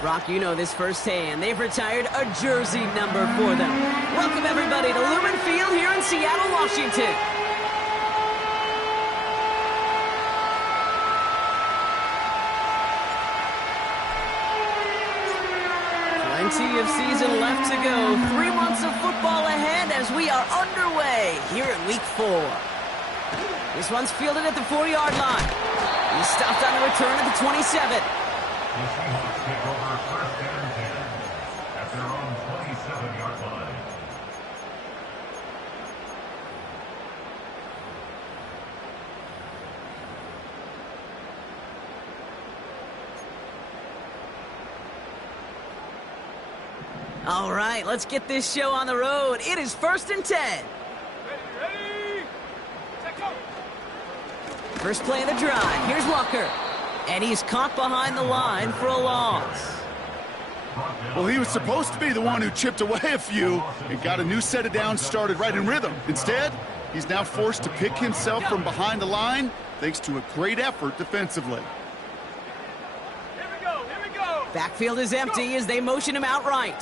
Brock, you know this firsthand. They've retired a jersey number for them. Welcome, everybody, to Lumen Field here in Seattle, Washington. Plenty of season left to go. 3 months of football ahead as we are underway here in Week 4. This one's fielded at the 4-yard line. He's stopped on the return at the 27. The Seahawks take over first and 10 at their own 27-yard line. All right, let's get this show on the road. It is first and 10. Ready, set, go. First play of the drive. Here's Walker. And he's caught behind the line for a loss. Well, he was supposed to be the one who chipped away a few and got a new set of downs started right in rhythm. Instead, he's now forced to pick himself from behind the line thanks to a great effort defensively. Here we go, here we go. Backfield is empty as they motion him out right.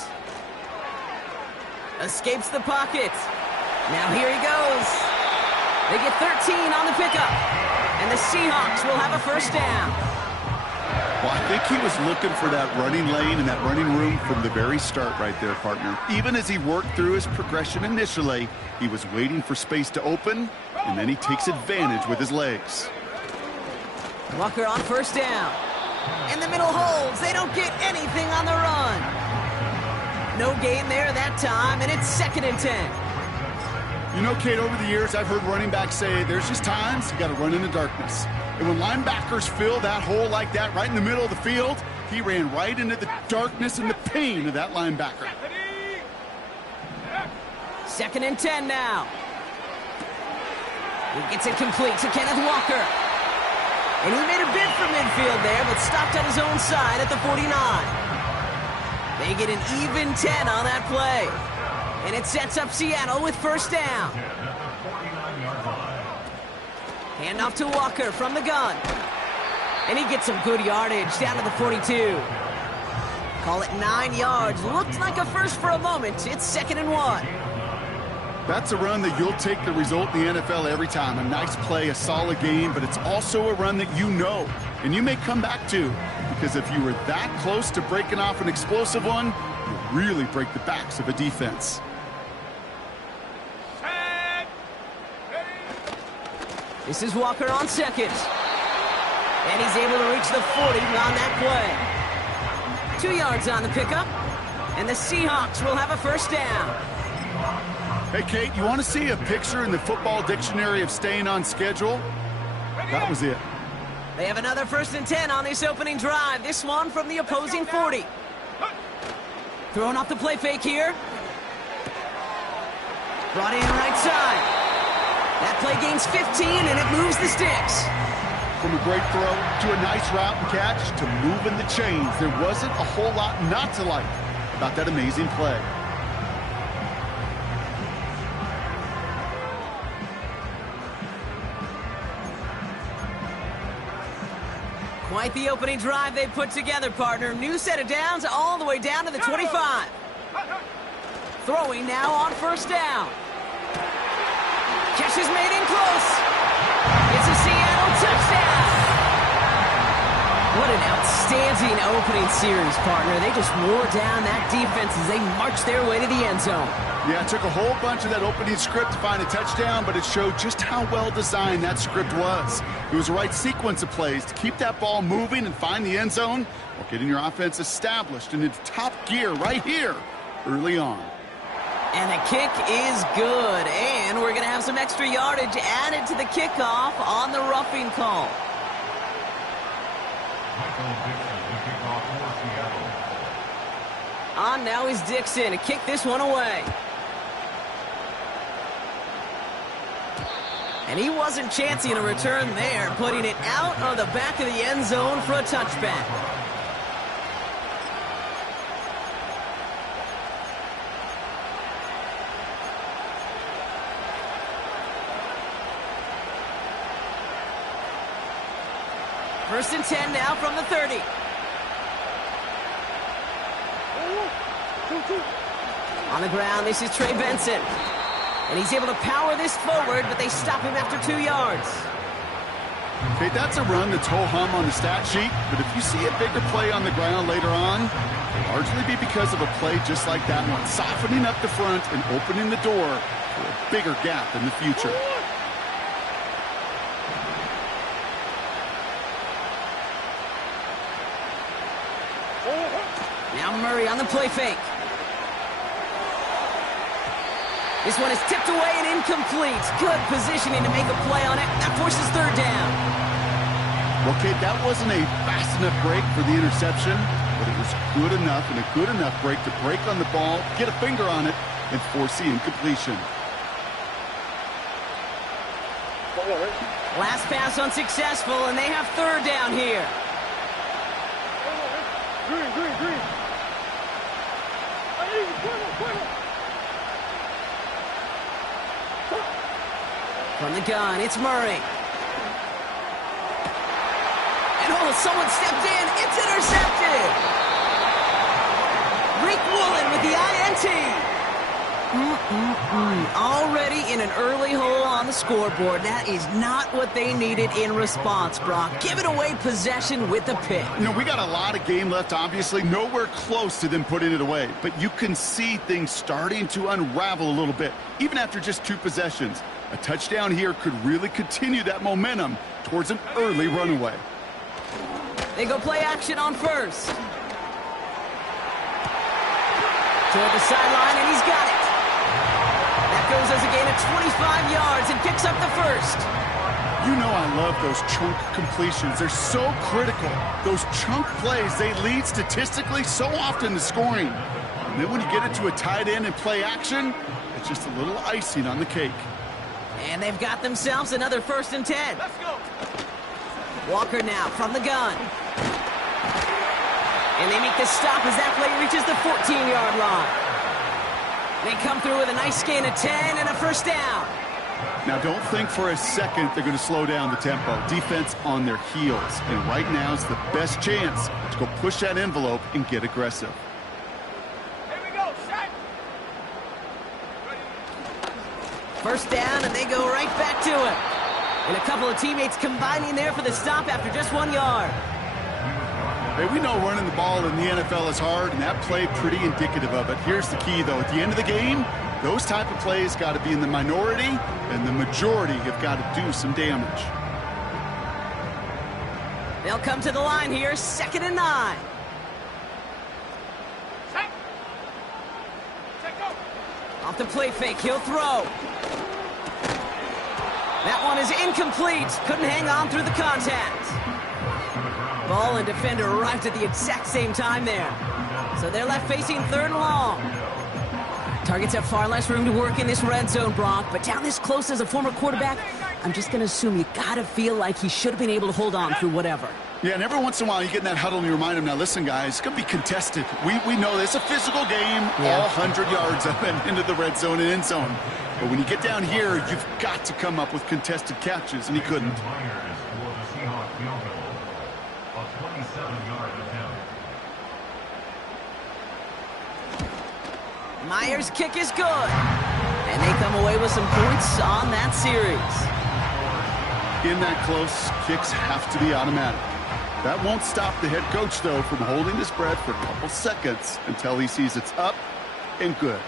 Escapes the pocket. Now here he goes. They get 13 on the pickup. And the Seahawks will have a first down. Well, I think he was looking for that running lane and that running room from the very start right there, partner. Even as he worked through his progression initially, he was waiting for space to open, and then he takes advantage with his legs. Walker on first down. In the middle holds. They don't get anything on the run. No gain there that time, and it's second and 10. You know, Kate, over the years, I've heard running backs say there's just times you got to run in the darkness. And when linebackers fill that hole like that right in the middle of the field, he ran right into the darkness and the pain of that linebacker. Second and 10 now. He gets it complete to Kenneth Walker. And he made a bid for midfield there, but stopped on his own side at the 49. They get an even 10 on that play. And it sets up Seattle with first down. Hand off to Walker from the gun. And he gets some good yardage down to the 42. Call it 9 yards. Looked like a first for a moment. It's second and 1. That's a run that you'll take the result in the NFL every time. A nice play, a solid game, but it's also a run that you know and you may come back to. Because if you were that close to breaking off an explosive one, you'll really break the backs of a defense. Set, ready. This is Walker on second. And he's able to reach the 40 on that play. 2 yards on the pickup. And the Seahawks will have a first down. Hey, Kate, you want to see a picture in the football dictionary of staying on schedule? That was it. They have another first and 10 on this opening drive. This one from the opposing 40. Throwing off the play fake here. Brought in right side. That play gains 15, and it moves the sticks. From a great throw to a nice route and catch to moving the chains, there wasn't a whole lot not to like about that amazing play. Quite the opening drive they put together, partner. New set of downs all the way down to the 25. Throwing now on first down. Catch is made in close. It's a Seattle touchdown. What an outstanding opening series, partner. They just wore down that defense as they marched their way to the end zone. Yeah, it took a whole bunch of that opening script to find a touchdown, but it showed just how well designed that script was. It was the right sequence of plays to keep that ball moving and find the end zone while getting your offense established and into top gear right here early on. And the kick is good, and we're going to have some extra yardage added to the kickoff on the roughing call. Michael Dixon, the kickoff for Seattle. On now is Dixon to kick this one away. And he wasn't chancing a return there, putting it out of the back of the end zone for a touchback. First and 10 now from the 30. On the ground, this is Trey Benson. And he's able to power this forward, but they stop him after 2 yards. Okay, that's a run that's ho-hum on the stat sheet, but if you see a bigger play on the ground later on, it'll largely be because of a play just like that one, softening up the front and opening the door for a bigger gap in the future. Now Murray on the play fake. This one is tipped away and incomplete. Good positioning to make a play on it. That forces third down. Well, kid, that wasn't a fast enough break for the interception, but it was good enough and a good enough break to break on the ball, get a finger on it, and force the incompletion. Last pass unsuccessful, and they have third down here. Green. From the gun, it's Murray. And someone stepped in. It's intercepted. Rick Woolen with the INT. Already in an early hole on the scoreboard. That is not what they needed in response, Brock. Giving away possession with the pick. You know, we got a lot of game left, obviously. Nowhere close to them putting it away. But you can see things starting to unravel a little bit, even after just 2 possessions. A touchdown here could really continue that momentum towards an early runaway. They go play action on first. Toward the sideline, and he's got it. That goes as a gain of 25 yards and picks up the first. You know I love those chunk completions. They're so critical. Those chunk plays, they lead statistically so often to scoring. And then when you get it to a tight end and play action, it's just a little icing on the cake. And they've got themselves another 1st and 10. Let's go. Walker now from the gun. And they make the stop as that play reaches the 14-yard line. They come through with a nice gain of 10 and a first down. Now, don't think for a second they're going to slow down the tempo. Defense on their heels. And right now is the best chance to go push that envelope and get aggressive. Here we go. Set. First down, and they go right back to it. And a couple of teammates combining there for the stop after just 1 yard. Hey, we know running the ball in the NFL is hard, and that play pretty indicative of it. Here's the key, though. At the end of the game, those type of plays got to be in the minority, and the majority have got to do some damage. They'll come to the line here, 2nd and 9. Set. Set, go. Off the play fake, he'll throw. That one is incomplete. Couldn't hang on through the contact. Ball and defender arrived at the exact same time there. So they're left facing 3rd and long. Targets have far less room to work in this red zone, Brock, but down this close as a former quarterback, I'm just going to assume you got to feel like he should have been able to hold on through whatever. Yeah, and every once in a while you get in that huddle and you remind him, now listen, guys, it's going to be contested. We know this. It's a physical game, all 100 yards up and into the red zone and end zone. But when you get down here, you've got to come up with contested catches, and he couldn't. Myers for the Seahawks field goal. A 27-yard attempt. Myers' kick is good. And they come away with some points on that series. In that close, kicks have to be automatic. That won't stop the head coach, though, from holding his breath for a couple seconds until he sees it's up and good.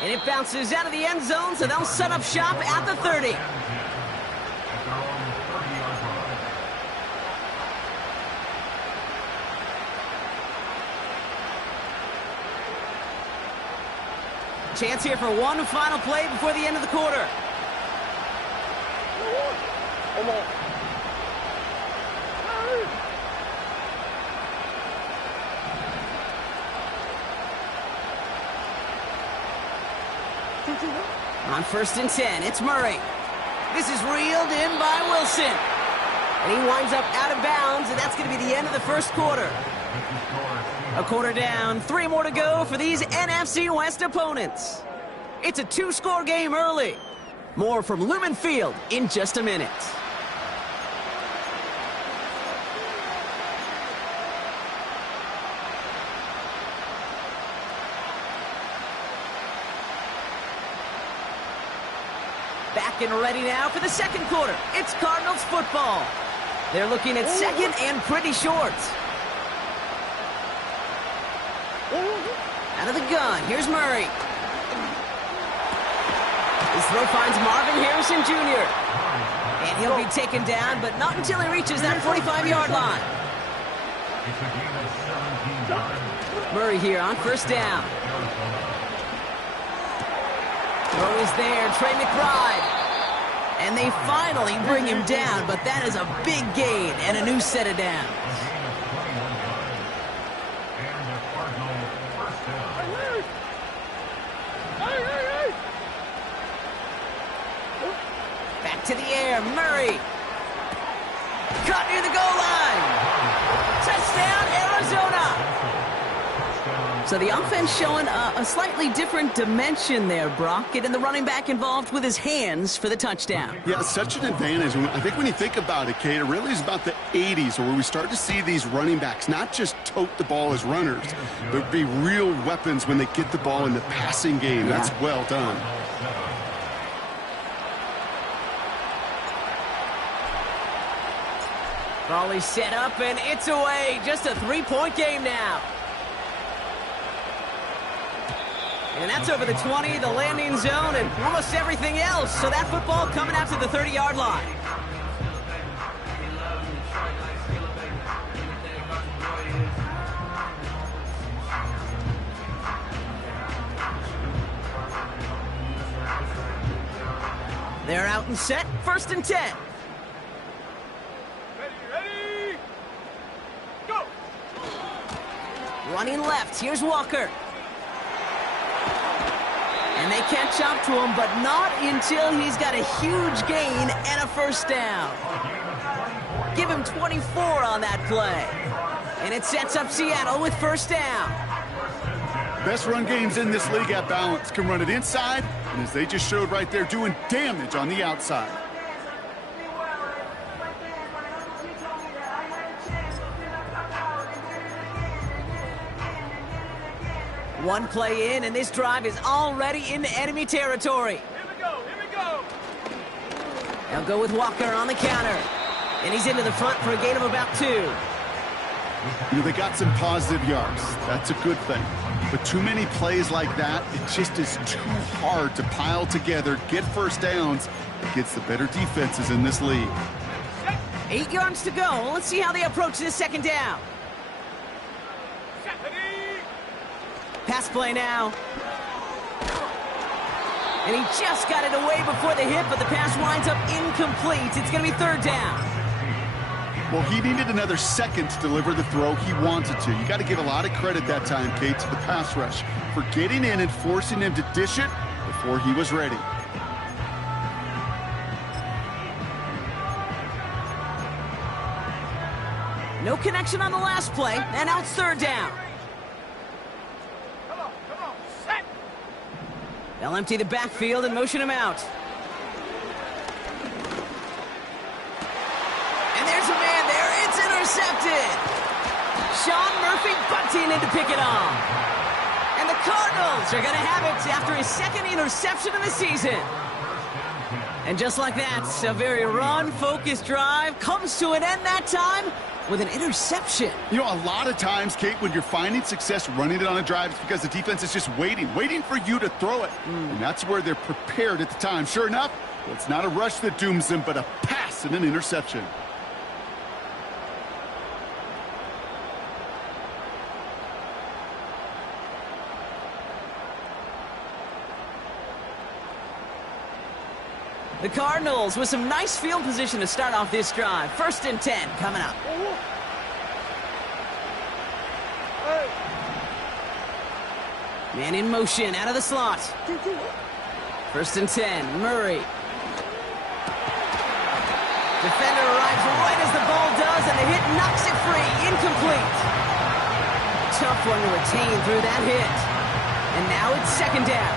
And it bounces out of the end zone, so they'll set up shop at the 30. At their own 30-yard line. Chance here for one final play before the end of the quarter. Come on. On 1st and 10, it's Murray. This is reeled in by Wilson. And he winds up out of bounds, and that's going to be the end of the 1st quarter. A quarter down, 3 more to go for these NFC West opponents. It's a 2-score game early. More from Lumen Field in just a minute. Back and ready now for the second quarter. It's Cardinals football. They're looking at second and pretty short. Out of the gun, here's Murray. His throw finds Marvin Harrison Jr. And he'll be taken down, but not until he reaches that 45-yard line. It's a gain of 17 yards. Murray here on first down. Throw is there, Trey McBride. And they finally bring him down, but that is a big gain and a new set of downs. Back to the air, Murray. Caught near the goal line. Touchdown, Arizona. So the offense showing a slightly different dimension there, Brock. Getting the running back involved with his hands for the touchdoand. Yeah, such an advantage. I think when you think about it, Kate, it really is about the 80s where we start to see these running backs not just tote the ball as runners, but be real weapons when they get the ball in the passing game. Yeah. That's well done. Crawley set up, and it's away. Just a 3-point game now. And that's over the 20, the landing zone, and almost everything else. So that football coming out to the 30-yard line. They're out and set, 1st and 10. Ready, go! Running left, here's Walker. And they catch up to him, but not until he's got a huge gain and a first down. Give him 24 on that play. And it sets up Seattle with first down. Best run games in this league at balance can run it inside, and as they just showed right there, doing damage on the outside. One play in, and this drive is already into enemy territory. Here we go, here we go! They'll go with Walker on the counter. And he's into the front for a gain of about 2. You know, they got some positive yards. That's a good thing. But too many plays like that, it just is too hard to pile together, get first downs against the better defenses in this league. 8 yards to go. Let's see how they approach this second down. Pass play now. And he just got it away before the hit, but the pass winds up incomplete. It's going to be 3rd down. Well, he needed another second to deliver the throw he wanted to. You got to give a lot of credit that time, Kate, to the pass rush for getting in and forcing him to dish it before he was ready. No connection on the last play, and now it's 3rd down. They'll empty the backfield and motion him out. And there's a man there. It's intercepted. Sean Murphy bunting in to pick it off. And the Cardinals are going to have it after his 2nd interception of the season. And just like that, a very run-focused drive comes to an end that time with an interception. You know, a lot of times, Kate, when you're finding success running it on a drive, it's because the defense is just waiting for you to throw it. And that's where they're prepared at the time. Sure enough, it's not a rush that dooms them, but a pass and an interception. The Cardinals with some nice field position to start off this drive. 1st and 10 coming up. Man in motion out of the slot. 1st and 10, Murray. Defender arrives right as the ball does, and the hit knocks it free. Incomplete. Tough one to retain through that hit. And now it's 2nd down.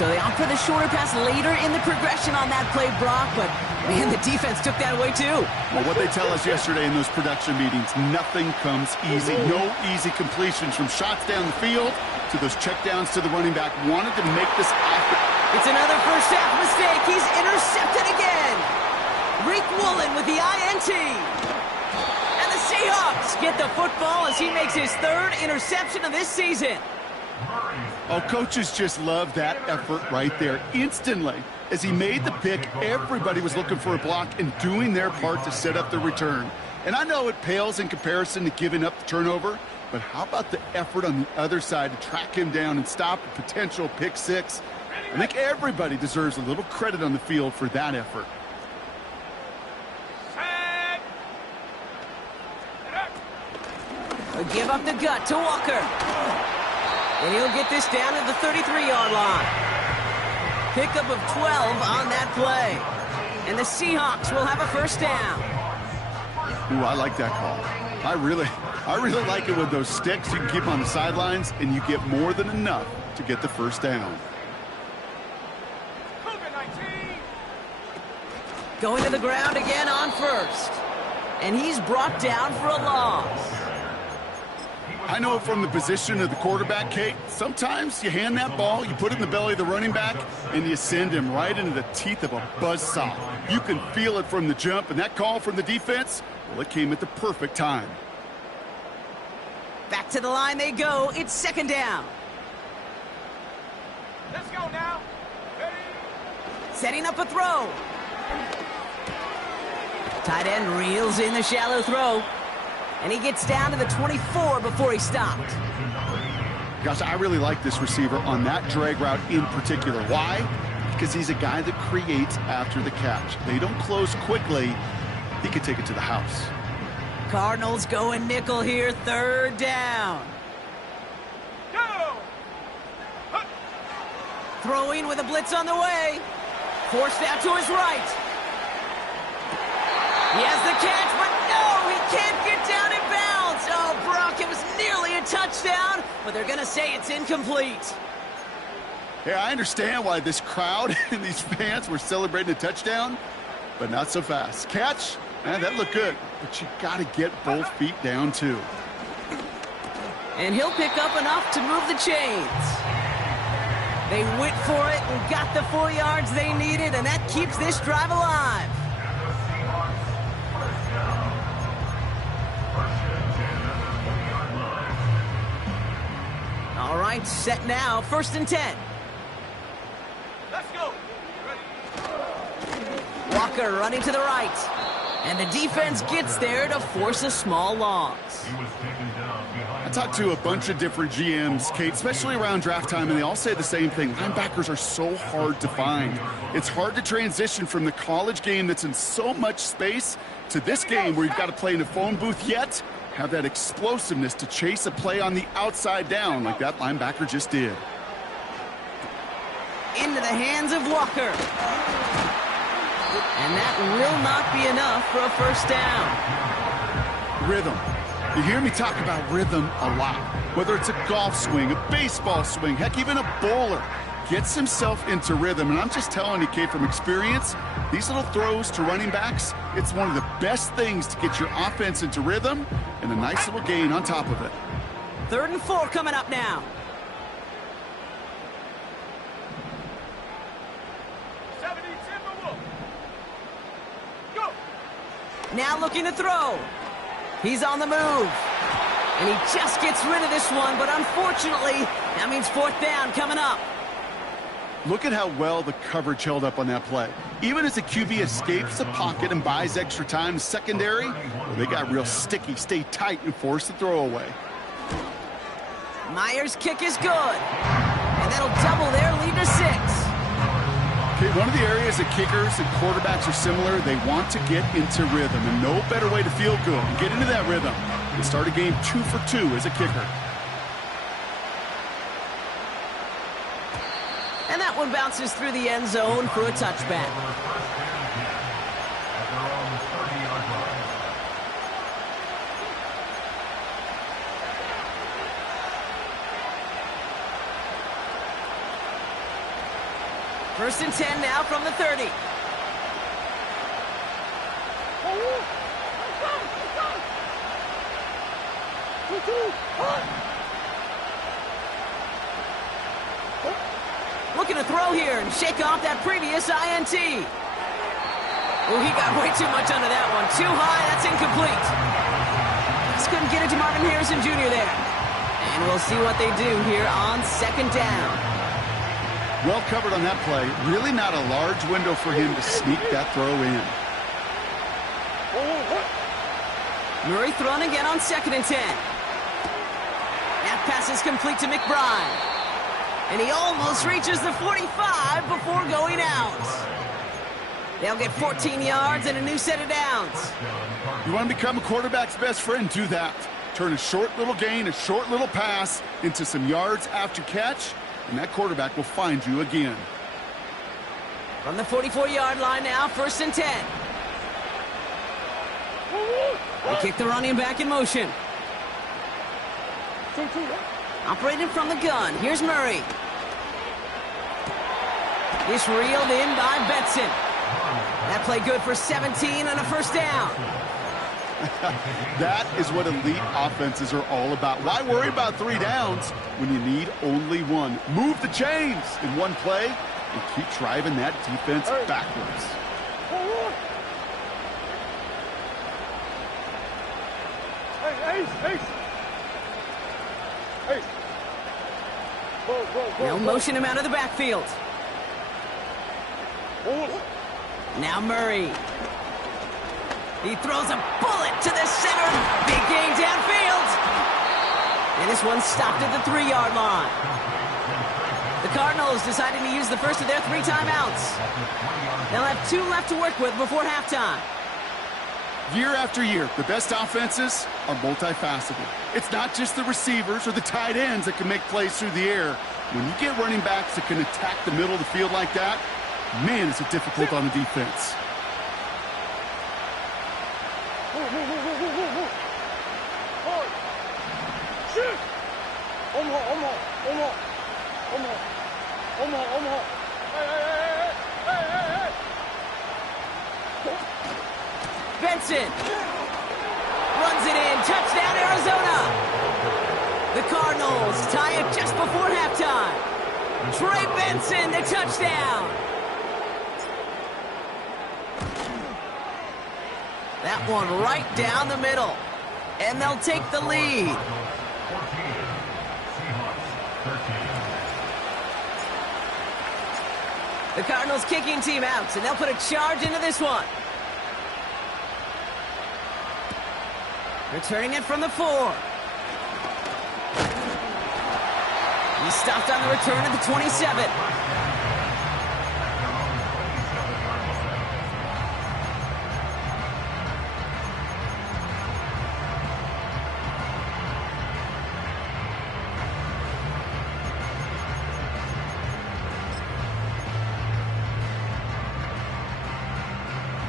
So they opt for the shorter pass later in the progression on that play, Brock, but man, the defense took that away too. Well, what they tell us yesterday in those production meetings, nothing comes easy. No easy completions from shots down the field to those checkdowns to the running back. Wanted to make this It's another first half mistake. He's intercepted again. Reek Woolen with the INT. And the Seahawks get the football as he makes his third interception of this season. Oh, coaches just love that effort right there. Instantly, as he made the pick, everybody was looking for a block and doing their part to set up the return. And I know it pales in comparison to giving up the turnover, but how about the effort on the other side to track him down and stop a potential pick six? I think everybody deserves a little credit on the field for that effort. Give up the gut to Walker. And he'll get this down to the 33-yard line. Pickup of 12 on that play. And the Seahawks will have a first down. Ooh, I like that call. I really like it with those sticks. You can keep on the sidelines, and you get more than enough to get the first down. Going to the ground again on first. And he's brought down for a loss. I know from the position of the quarterback, Kate, sometimes you hand that ball, you put it in the belly of the running back, and you send him right into the teeth of a buzzsaw. You can feel it from the jump, and that call from the defense, well, it came at the perfect time. Back to the line they go. It's second down. Let's go now. Ready? Setting up a throw. Tight end reels in the shallow throw. And he gets down to the 24 before he stopped. Gosh, I really like this receiver on that drag route in particular. Why? Because he's a guy that creates after the catch. They don't close quickly. He could take it to the house. Cardinals going nickel here, third down. Go! Throwing with a blitz on the way. Forced out to his right. He has the catch, but no, he can't get down in bounds. Oh, Brock, it was nearly a touchdown, but they're going to say it's incomplete. Yeah, I understand why this crowd and these fans were celebrating a touchdown, but not so fast. Catch, man, that looked good, but you got to get both feet down, too. And he'll pick up enough to move the chains. They went for it and got the 4 yards they needed, and that keeps this drive alive. All right, set now, 1st and 10. Let's go. Ready? Walker running to the right. And the defense gets there to force a small loss. I talked to a bunch of different GMs, Kate, especially around draft time, and they all say the same thing. Linebackers are so hard to find. It's hard to transition from the college game that's in so much space to this game where you've got to play in a phone booth, yet have that explosiveness to chase a play on the outside down like that linebacker just did. Into the hands of Walker. And that will not be enough for a first down. Rhythm. You hear me talk about rhythm a lot. Whether it's a golf swing, a baseball swing, heck, even a bowler gets himself into rhythm. And I'm just telling you, Kate, from experience, these little throws to running backs, it's one of the best things to get your offense into rhythm and a nice little gain on top of it. 3rd and 4 coming up now. 70 Timberwolves. Go! Now looking to throw. He's on the move. And he just gets rid of this one, but unfortunately, that means 4th down coming up. Look at how well the coverage held up on that play. Even as the QB escapes the pocket and buys extra time, secondary, well, they got real sticky, stay tight, and force the throw away. Myers' kick is good. And that'll double their lead to 6. Okay, one of the areas that kickers and quarterbacks are similar, they want to get into rhythm, and no better way to feel good and get into that rhythm than start a game 2 for 2 as a kicker. And that one bounces through the end zone for a touchback. First and 10 now from the 30. looking to throw here and shake off that previous INT. Oh, he got way too much under that one. Too high, that's incomplete. Just couldn't get it to Marvin Harrison Jr. there. And we'll see what they do here on second down. Well covered on that play. Really not a large window for him to sneak that throw in. Murray throwing again on 2nd and 10. That pass is complete to McBride. And he almost reaches the 45 before going out. They'll get 14 yards and a new set of downs. You want to become a quarterback's best friend, do that. Turn a short little gain, a short little pass into some yards after catch, and that quarterback will find you again. From the 44-yard line now, 1st and 10. They kick the running back in motion. Operating from the gun, here's Murray. It's reeled in by Benson. That play good for 17 and a 1st down. That is what elite offenses are all about. Why worry about 3 downs when you need only 1? Move the chains in one play and keep driving that defense backwards. They'll motion him out of the backfield. Now Murray. He throws a bullet to the center. Big gain downfield. And this one stopped at the 3-yard line. The Cardinals deciding to use the first of their 3 timeouts. They'll have 2 left to work with before halftime. Year after year, the best offenses are multifaceted. It's not just the receivers or the tight ends that can make plays through the air. When you get running backs that can attack the middle of the field like that, man, is it difficult on the defense. Benson runs it in. Touchdown, Arizona. The Cardinals tie it just before halftime. Trey Benson, the touchdown. That one right down the middle. And they'll take the lead. 14. Seahawks 13. The Cardinals kicking team out, and they'll put a charge into this one. Returning it from the 4. He stopped on the return at the 27.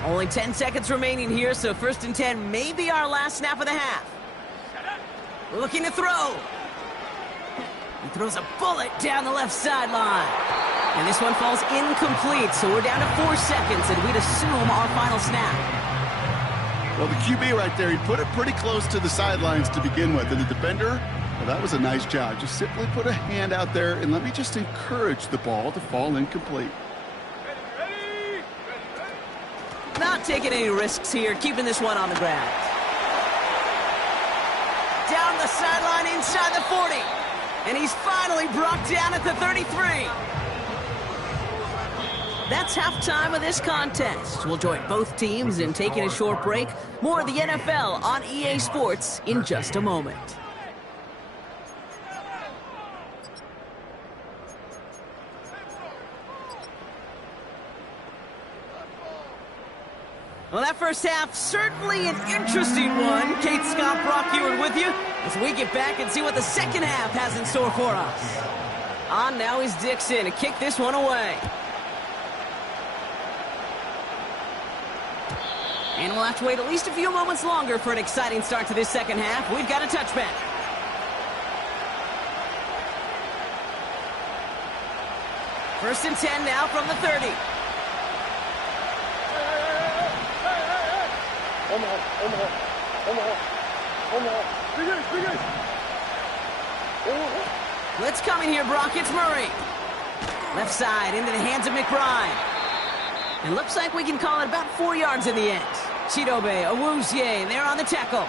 Only 10 seconds remaining here, so 1st and 10 may be our last snap of the half. Looking to throw. He throws a bullet down the left sideline. And this one falls incomplete, so we're down to 4 seconds, and we'd assume our final snap. Well, the QB right there, he put it pretty close to the sidelines to begin with. And the defender, well, that was a nice job. Just simply put a hand out there, and let me just encourage the ball to fall incomplete. Not taking any risks here, keeping this one on the ground. Down the sideline inside the 40. And he's finally brought down at the 33. That's halftime of this contest. We'll join both teams in taking a short break. More of the NFL on EA Sports in just a moment. Well, that first half, certainly an interesting one. Kate Scott, Brock Ewart with you as we get back and see what the second half has in store for us. On now is Dixon to kick this one away. And we'll have to wait at least a few moments longer for an exciting start to this second half. We've got a touchback. First and 10 now from the 30. Blitz coming here, Brock. It's Murray. Left side into the hands of McBride. And looks like we can call it about 4 yards in the end. Chidobe Awuzie there on the tackle.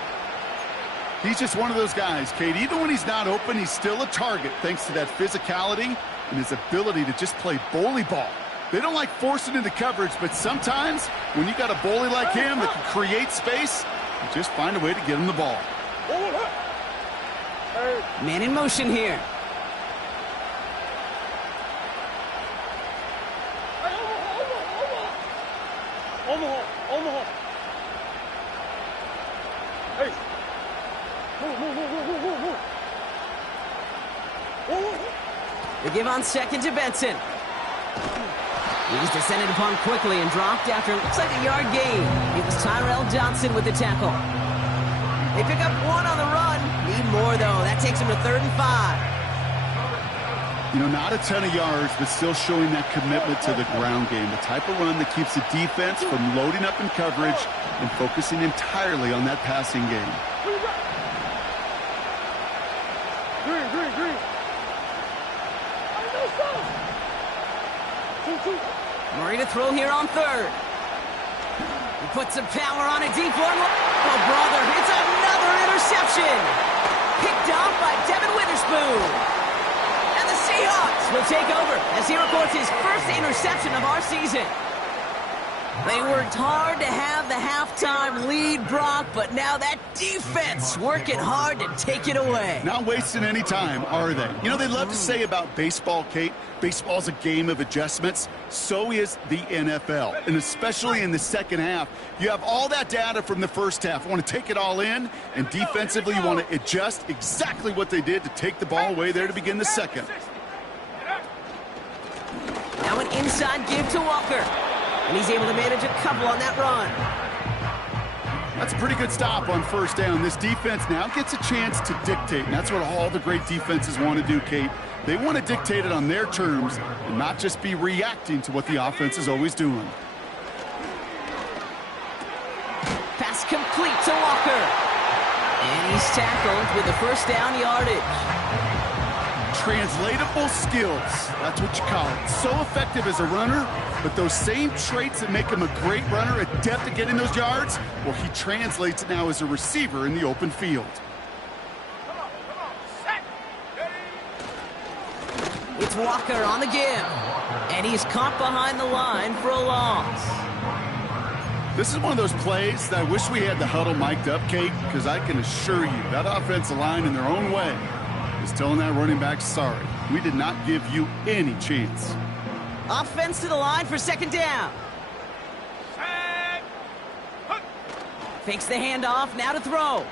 He's just one of those guys, Kate. Even when he's not open, he's still a target thanks to that physicality and his ability to just play bully ball. They don't like forcing into coverage, but sometimes when you got a bully like him that can create space, you just find a way to get him the ball. Man in motion here. They give on second to Benson. He's descended upon quickly and dropped after it looks like a yard gain. It was Tyrell Johnson with the tackle. They pick up one on the run. Need more, though. That takes them to 3rd and 5. You know, not a ton of yards, but still showing that commitment to the ground game. The type of run that keeps the defense from loading up in coverage and focusing entirely on that passing game. Murray to throw here on 3rd. He puts some power on a deep one. Oh, brother, it's another interception. Picked off by Devin Witherspoon. And the Seahawks will take over as he records his first interception of our season. They worked hard to have the halftime lead, Brock, but now that defense working hard to take it away. Not wasting any time, are they? You know, they love to say about baseball, Kate, baseball's a game of adjustments. So is the NFL, and especially in the second half. You have all that data from the first half. You want to take it all in, and defensively you want to adjust exactly what they did to take the ball away there to begin the second. Now an inside give to Walker. And he's able to manage a couple on that run. That's a pretty good stop on 1st down. This defense now gets a chance to dictate, and that's what all the great defenses want to do, Kate. They want to dictate it on their terms and not just be reacting to what the offense is always doing. Pass complete to Walker. And he's tackled with the 1st down yardage. Translatable skills, that's what you call it. So effective as a runner, but those same traits that make him a great runner, adept at getting those yards, well, he translates it now as a receiver in the open field. It's Walker on the give, and he's caught behind the line for a loss. This is one of those plays that I wish we had the huddle mic'd up, Kate, because I can assure you that offensive line in their own way is telling that running back, sorry, we did not give you any chance. Offense to the line for 2nd down. Fakes the handoff, now to throw.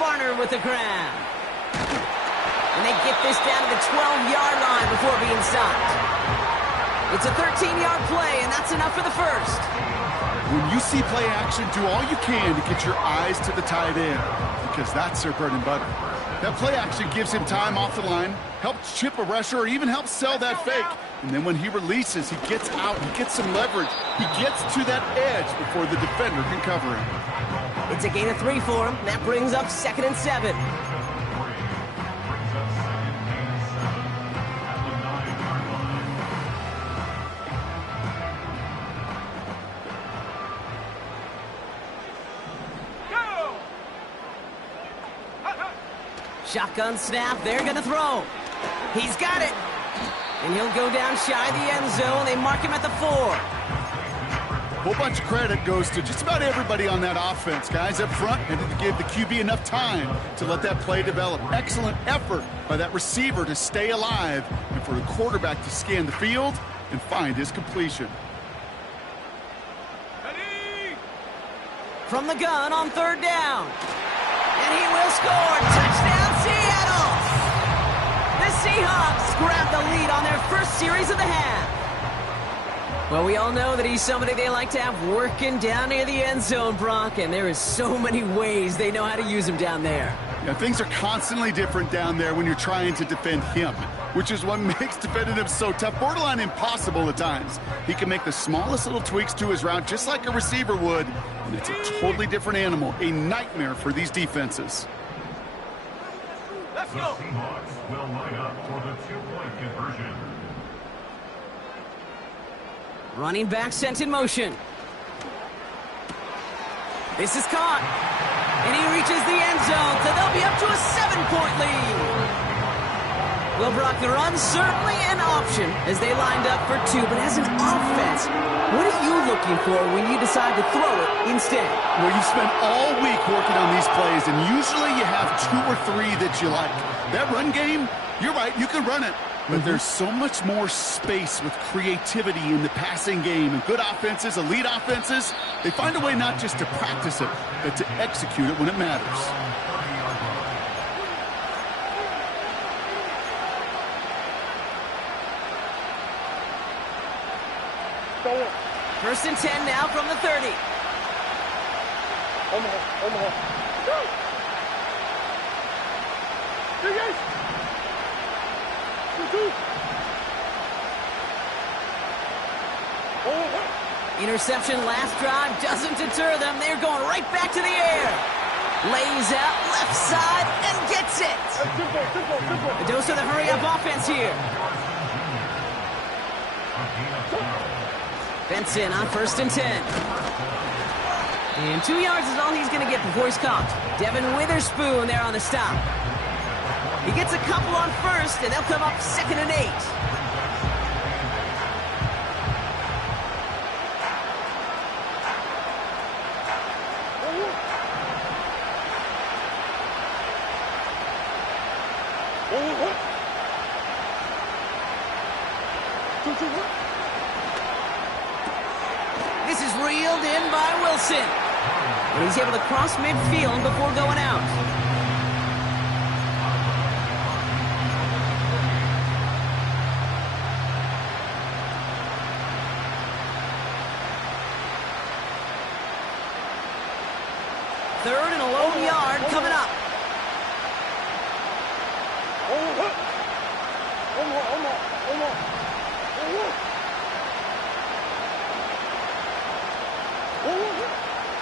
Barner with the grab. And they get this down to the 12-yard line before being stopped. It's a 13-yard play, and that's enough for the 1st. When you see play action, do all you can to get your eyes to the tight end, because that's their bread and butter. That play action gives him time off the line, helps chip a rusher, or even helps sell that fake. And then when he releases, he gets out, he gets some leverage. He gets to that edge before the defender can cover him. It's a gain of 3 for him. That brings up 2nd and 7. Shotgun snap, they're going to throw. He's got it. And he'll go down shy of the end zone. They mark him at the 4. A whole bunch of credit goes to just about everybody on that offense. Guys up front had to give the QB enough time to let that play develop. Excellent effort by that receiver to stay alive and for the quarterback to scan the field and find his completion. From the gun on 3rd down. And he will score. Touchdown, Seattle! The Seahawks grab the lead on their first series of the half. Well, we all know that he's somebody they like to have working down near the end zone, Brock, and there is so many ways they know how to use him down there. Yeah, things are constantly different down there when you're trying to defend him, which is what makes defending him so tough, borderline impossible at times. He can make the smallest little tweaks to his route just like a receiver would, and it's a totally different animal, a nightmare for these defenses. Let's The go. Seahawks will line up for the two-point conversion. Running back sent in motion. This is caught. And he reaches the end zone, so they'll be up to a 7-point lead. Well, Brock, the run's certainly an option as they lined up for two, but as an offense, what are you looking for when you decide to throw it instead? Well, you've spent all week working on these plays, and usually you have 2 or 3 that you like. That run game, you're right, you can run it. But there's so much more space with creativity in the passing game. And good offenses, elite offenses, they find a way not just to practice it, but to execute it when it matters. First and 10 now from the 30. Omaha. Go. Here, guys. Interception last drive doesn't deter them. They're going right back to the air. Lays out left side and gets it. A dose of the hurry-up offense here. Benson on first and 10. And 2 yards is all he's going to get before he's caught. Devin Witherspoon there on the stop. He gets a couple on first, and they'll come up 2nd and 8. This is reeled in by Wilson. And he's able to cross midfield before going out. Third and a lone yard coming up.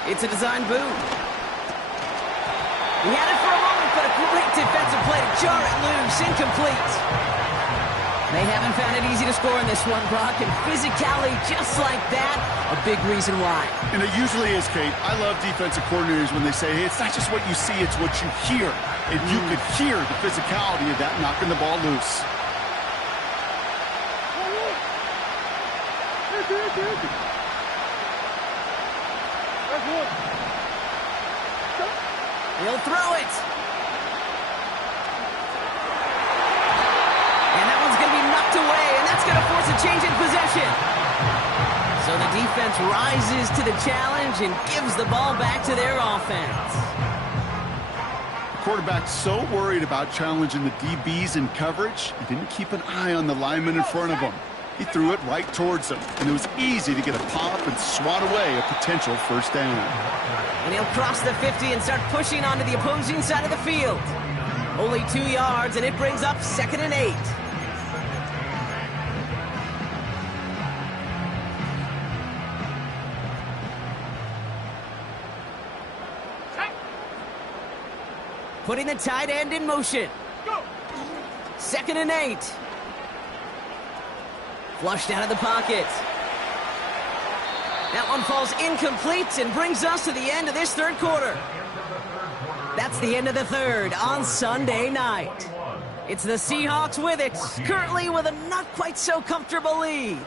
It's a design boot. He had it for a moment, but a great defensive play to jar it loose. Incomplete. They haven't found it easy to score in this one, Brock, and physicality just like that, a big reason why. And it usually is, Kate. I love defensive coordinators when they say, hey, it's not just what you see, it's what you hear. And you could hear the physicality of that knocking the ball loose. He'll throw it. And that one's going to be knocked away, and that's going to force a change in possession. So the defense rises to the challenge and gives the ball back to their offense. The quarterback's so worried about challenging the DBs in coverage, he didn't keep an eye on the lineman in front of him. He threw it right towards him, and it was easy to get a pop and swat away a potential first down. And he'll cross the 50 and start pushing onto the opposing side of the field. Only 2 yards, and it brings up 2nd and 8. Putting the tight end in motion. Go. 2nd and 8. Flushed out of the pocket. That one falls incomplete and brings us to the end of this third quarter. That's the end of the third on Sunday night. It's the Seahawks with it, currently with a not quite so comfortable lead.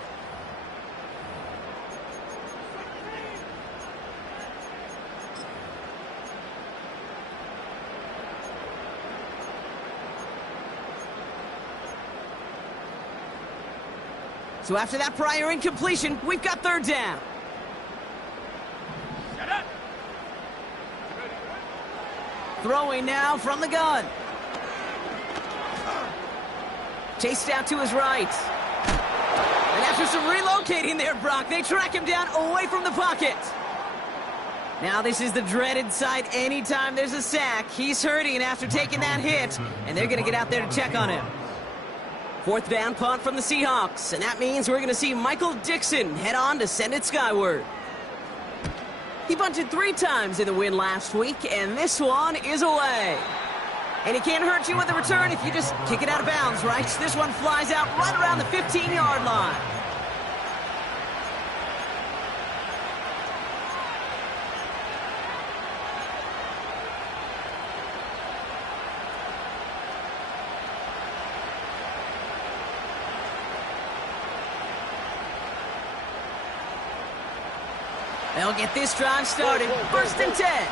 So after that prior incompletion, we've got third down. Throwing now from the gun. Chased out to his right. And after some relocating there, Brock, they track him down away from the pocket. Now this is the dreaded sight anytime there's a sack. He's hurting after taking that hit, and they're going to get out there to check on him. Fourth down punt from the Seahawks, and that means we're going to see Michael Dixon head on to send it skyward. He bunted 3 times in the win last week, and this one is away. And he can't hurt you with a return if you just kick it out of bounds, right? This one flies out right around the 15-yard line. They'll get this drive started. First and 10.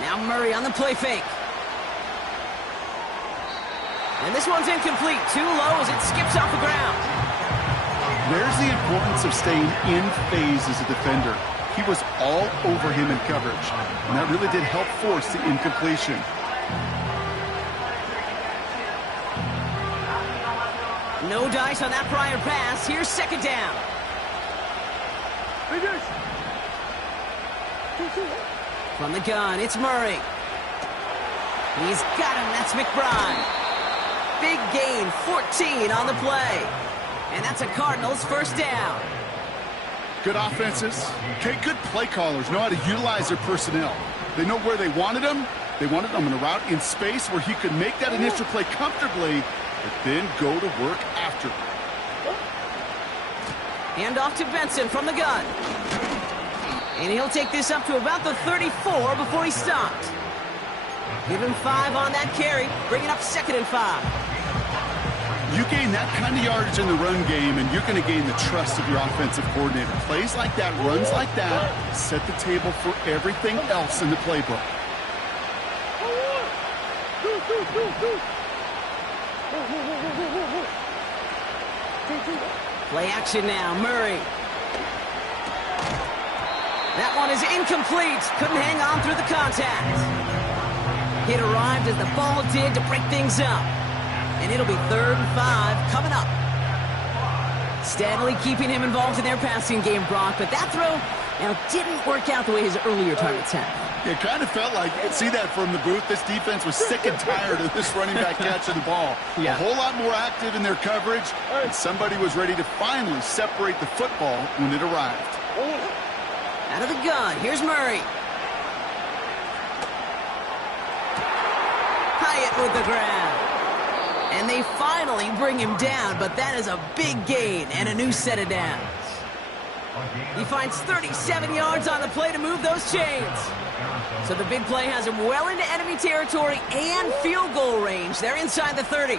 Now Murray on the play fake. And this one's incomplete. Too low as it skips off the ground. There's the importance of staying in phase as a defender. He was all over him in coverage, and that really did help force the incompletion. No dice on that prior pass. Here's second down. From the gun, it's Murray. He's got him. That's McBride. Big gain, 14 on the play. And that's a Cardinals first down. Good offenses. Okay, good play callers know how to utilize their personnel. They know where they wanted him. They wanted him in a route in space where he could make that initial play comfortably, but then go to work after. Hand off to Benson from the gun. And he'll take this up to about the 34 before he stopped. Give him 5 on that carry, bringing up 2nd and 5. You gain that kind of yardage in the run game, and you're going to gain the trust of your offensive coordinator. Plays like that, runs like that, set the table for everything else in the playbook. Play action now, Murray. That one is incomplete. Couldn't hang on through the contact. It arrived as the ball did to break things up. And it'll be 3rd and 5 coming up. Steadily keeping him involved in their passing game, Brock, but that throw didn't work out the way his earlier targets had. It kind of felt like, you could see that from the booth, this defense was sick and tired of this running back catching the ball. Yeah. A whole lot more active in their coverage, and somebody was ready to finally separate the football when it arrived. Out of the gun, here's Murray. Hyatt with the grab. And they finally bring him down, but that is a big gain and a new set of downs. He finds 37 yards on the play to move those chains. So the big play has him well into enemy territory and field goal range. They're inside the 30.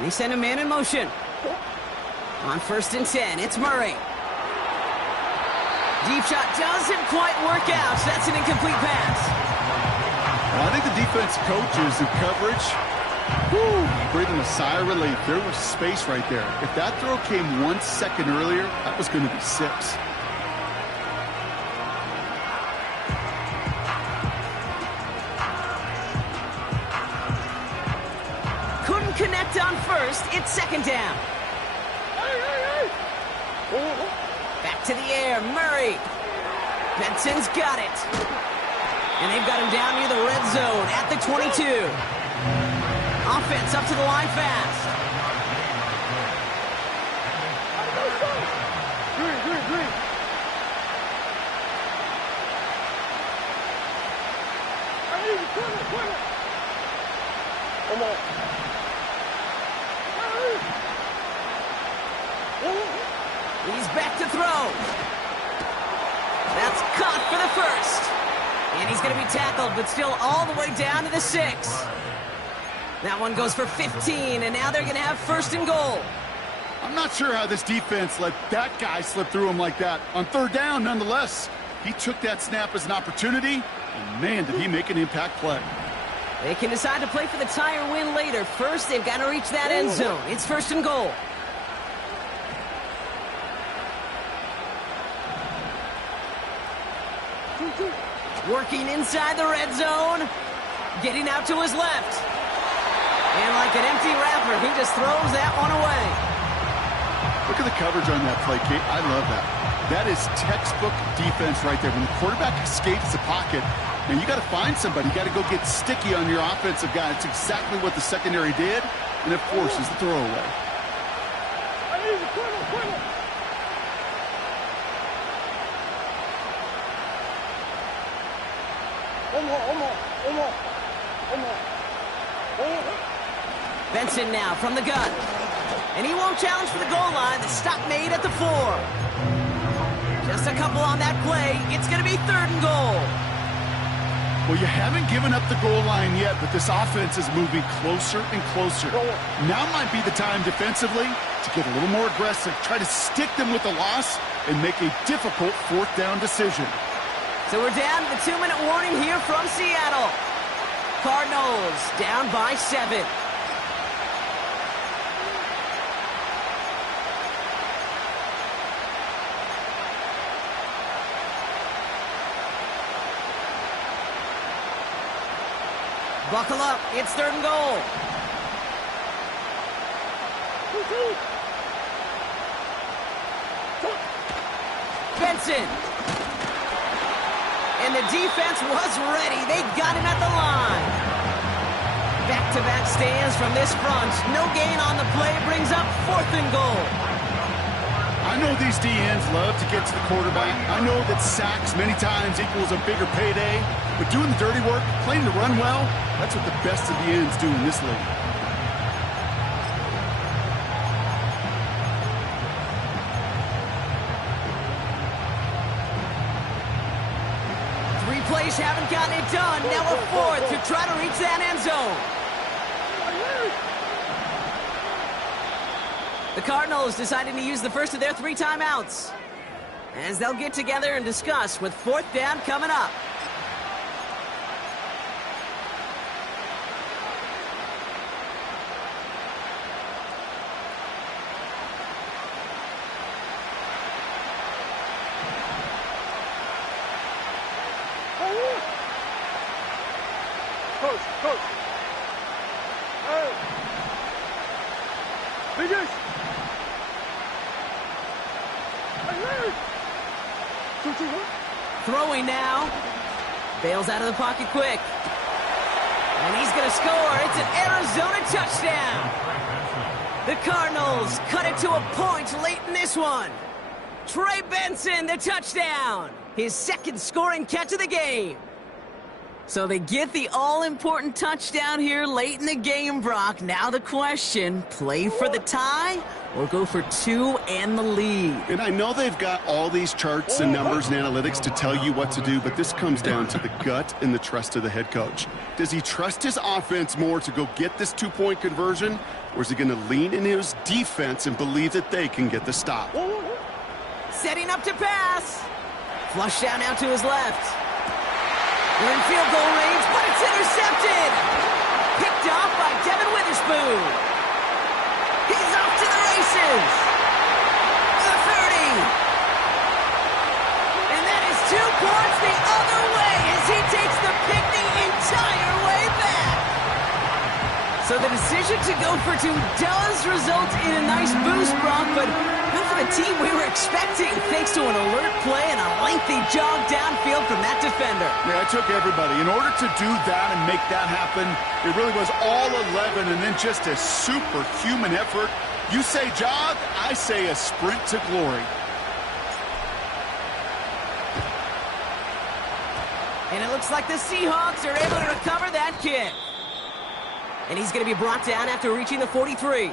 They send a man in motion. On 1st and 10, it's Murray. Deep shot doesn't quite work out. So that's an incomplete pass. Well, I think the defense coaches in coverage, breathing a sigh of relief. There was space right there. If that throw came 1 second earlier, that was going to be 6. Couldn't connect on 1st. It's 2nd down. Back to the air, Murray. Benson's got it. And they've got him down near the red zone at the 22. Offense up to the line fast. Come on. He's back to throw. That's caught for the 1st. And he's going to be tackled, but still all the way down to the 6. That one goes for 15, and now they're going to have 1st and goal. I'm not sure how this defense let that guy slip through him like that. On 3rd down, nonetheless, he took that snap as an opportunity, and man, did he make an impact play. They can decide to play for the tie or win later. First, they've got to reach that end zone. It's 1st and goal. Working inside the red zone. Getting out to his left. And like an empty wrapper, he just throws that one away. Look at the coverage on that play, Kate. I love that. That is textbook defense right there. When the quarterback escapes the pocket, and you got to find somebody. You got to go get sticky on your offensive guy. It's exactly what the secondary did, and it forces the throwaway. Benson now from the gun. And he won't challenge for the goal line. The stop made at the 4. Just a couple on that play. It's going to be 3rd and goal. Well, you haven't given up the goal line yet, but this offense is moving closer and closer. Now might be the time defensively to get a little more aggressive, try to stick them with the loss, and make a difficult 4th down decision. So we're down to the 2-minute warning here from Seattle. Cardinals down by 7. Buckle up, it's 3rd and goal. Benson. And the defense was ready. They got him at the line. Back-to-back stands from this front. No gain on the play brings up 4th and goal. I know these DNs love to get to the quarterback. I know that sacks many times equals a bigger payday, but doing the dirty work, playing to run well, that's what the best of the ends do in this league. Plays haven't gotten it done. Now a 4th to try to reach that end zone. The Cardinals deciding to use the first of their 3 timeouts as they'll get together and discuss with 4th down coming up. Coach. Hey. Biggest. Throwing now. Bails out of the pocket quick. And he's going to score. It's an Arizona touchdown. The Cardinals cut it to a point late in this one. Trey Benson, the touchdown. His 2nd scoring catch of the game. So they get the all-important touchdown here late in the game, Brock. Now the question, play for the tie or go for 2 and the lead? And I know they've got all these charts and numbers and analytics to tell you what to do, but this comes down to the gut and the trust of the head coach. Does he trust his offense more to go get this 2-point conversion, or is he going to lean in his defense and believe that they can get the stop? Setting up to pass. Flush down now to his left. We're in field goal range, but it's intercepted. Picked off by Devin Witherspoon. He's off to the races. The 30. And that is 2 points the other way as he takes the pick the entire way back. So the decision to go for 2 does result in a nice boost, Brock, but not for the team we were expecting, thanks to an alert play and a lengthy jog downfield from that defender. Yeah, it took everybody. In order to do that and make that happen, it really was all 11 and then just a superhuman effort. You say jog, I say a sprint to glory. And it looks like the Seahawks are able to recover that kick. And he's going to be brought down after reaching the 43.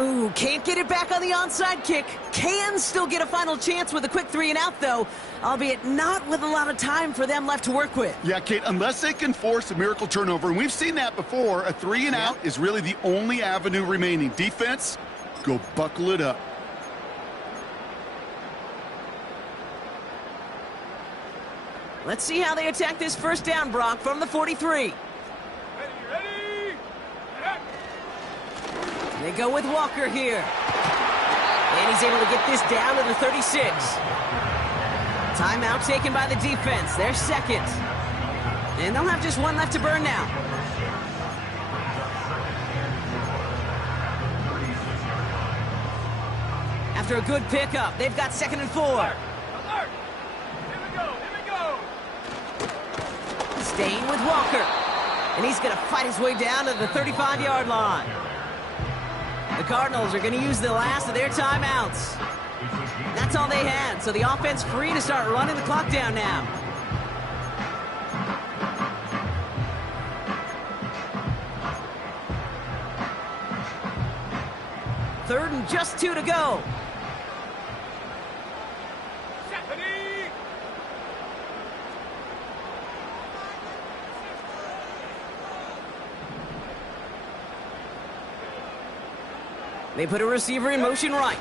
Ooh, can't get it back on the onside kick. Can still get a final chance with a quick 3 and out, though, albeit not with a lot of time for them left to work with. Yeah, Kate, unless they can force a miracle turnover, and we've seen that before, a 3 and out is really the only avenue remaining. Defense, go buckle it up. Let's see how they attack this 1st down, Brock, from the 43. They go with Walker here. And he's able to get this down to the 36. Timeout taken by the defense. Their 2nd. And they'll have just 1 left to burn now. after a good pickup. They've got 2nd and 4. Alert! Here we go! Here we go! Staying with Walker. And he's going to fight his way down to the 35-yard line. The Cardinals are going to use the last of their timeouts. That's all they had, so the offense free to start running the clock down now. Third and just 2 to go. Stephanie! They put a receiver in motion right.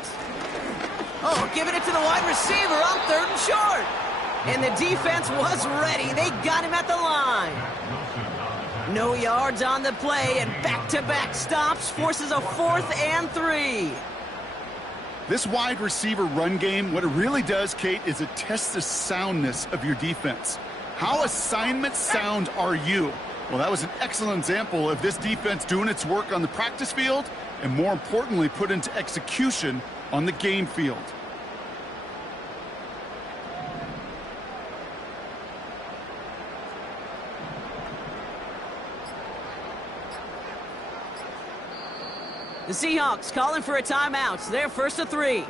Oh, giving it to the wide receiver on 3rd and short. And the defense was ready. They got him at the line. No yards on the play, and back-to-back stops forces a 4th and 3. This wide receiver run game, what it really does, Kate, is it tests the soundness of your defense. How assignment sound are you? Well, that was an excellent example of this defense doing its work on the practice field and, more importantly, put into execution on the game field. The Seahawks calling for a timeout. They're 1st and 3.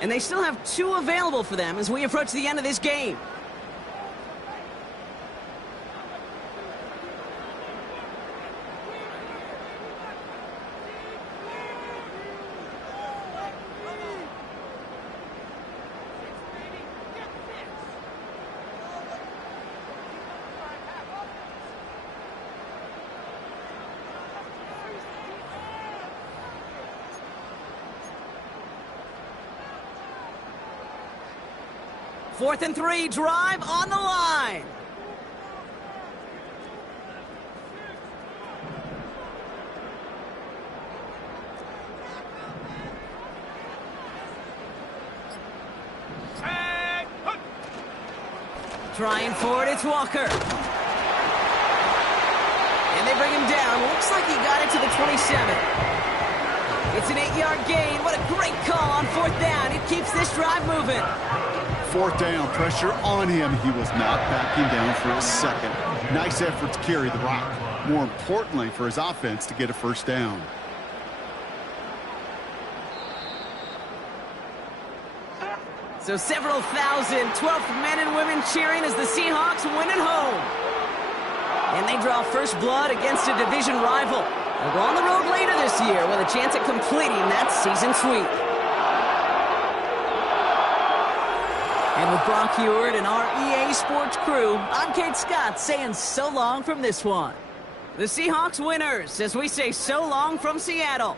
And they still have 2 available for them as we approach the end of this game. Fourth and 3, drive on the line. Trying for it, it's Walker. And they bring him down. Looks like he got it to the 27. It's an 8-yard gain. What a great call on 4th down. It keeps this drive moving. 4th down, pressure on him. He was not backing down for a second. Nice effort to carry the rock. More importantly, for his offense to get a 1st down. So several thousand 12th men and women cheering as the Seahawks win at home. And they draw first blood against a division rival. They'll go on the road later this year with a chance at completing that season sweep. And with Brock Heward and our EA Sports crew, I'm Kate Scott saying so long from this one. The Seahawks winners as we say so long from Seattle.